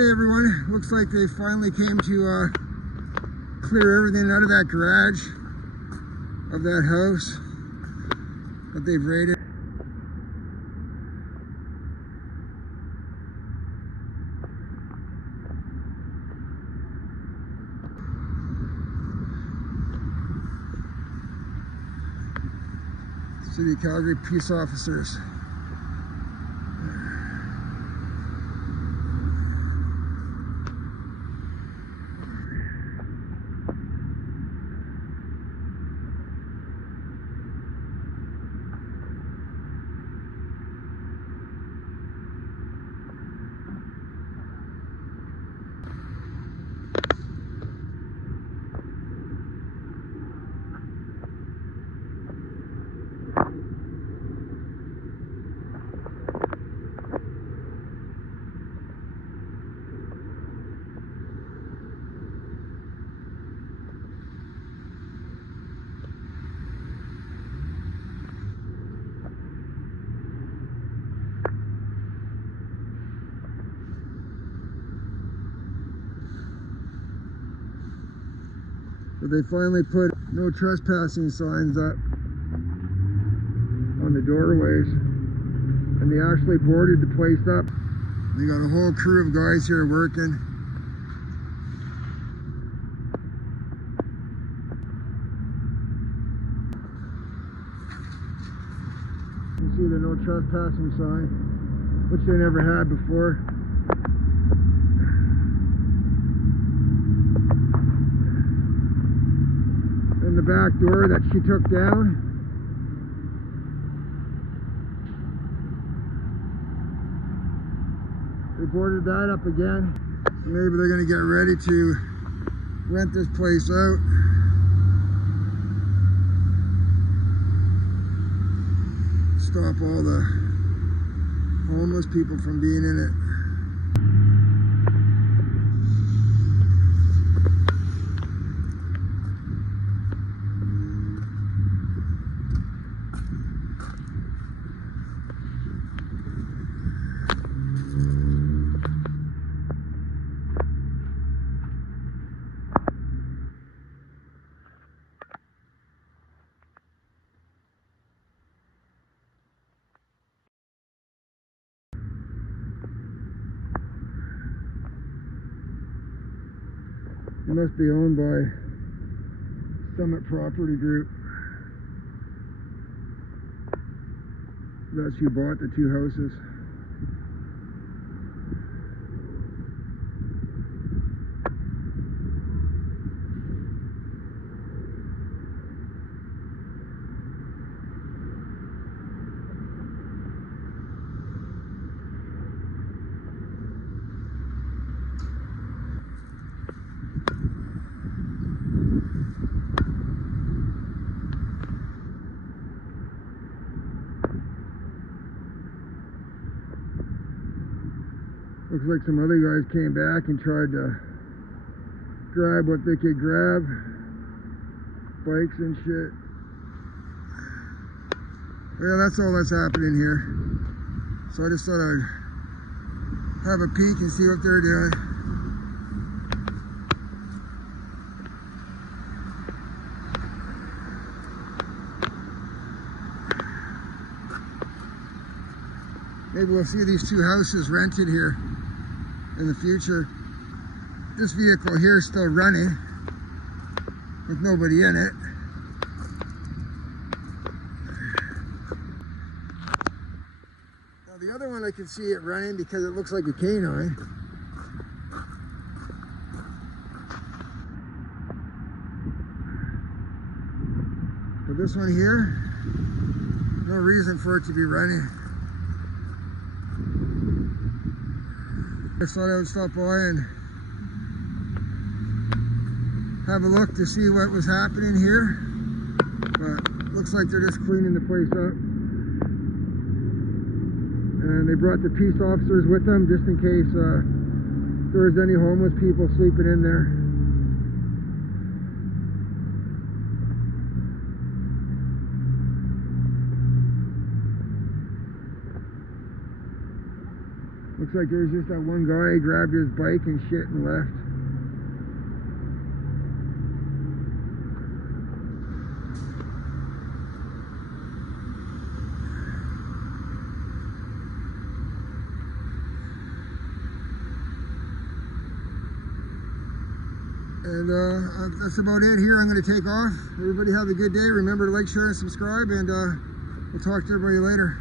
Hey everyone, looks like they finally came to clear everything out of that garage of that house that they've raided. City of Calgary peace officers. But they finally put no trespassing signs up on the doorways, and they actually boarded the place up. They got a whole crew of guys here working. You see the no trespassing sign, which they never had before. And the back door that she took down. They boarded that up again. So maybe they're going to get ready to rent this place out. Stop all the homeless people from being in it. It must be owned by Summit Property Group. That's who bought the two houses. Looks like some other guys came back and tried to grab what they could grab. Bikes and shit. Well, that's all that's happening here. So I just thought I'd have a peek and see what they're doing. Maybe we'll see these two houses rented here in the future. This vehicle here is still running with nobody in it. Now the other one I can see it running because it looks like a canine. But this one here, no reason for it to be running. I thought I would stop by and have a look to see what was happening here, but looks like they're just cleaning the place up. And they brought the peace officers with them just in case there was any homeless people sleeping in there. Looks like there's just that one guy, he grabbed his bike and shit and left. And that's about it here. I'm going to take off. Everybody have a good day. Remember to like, share, and subscribe, and we'll talk to everybody later.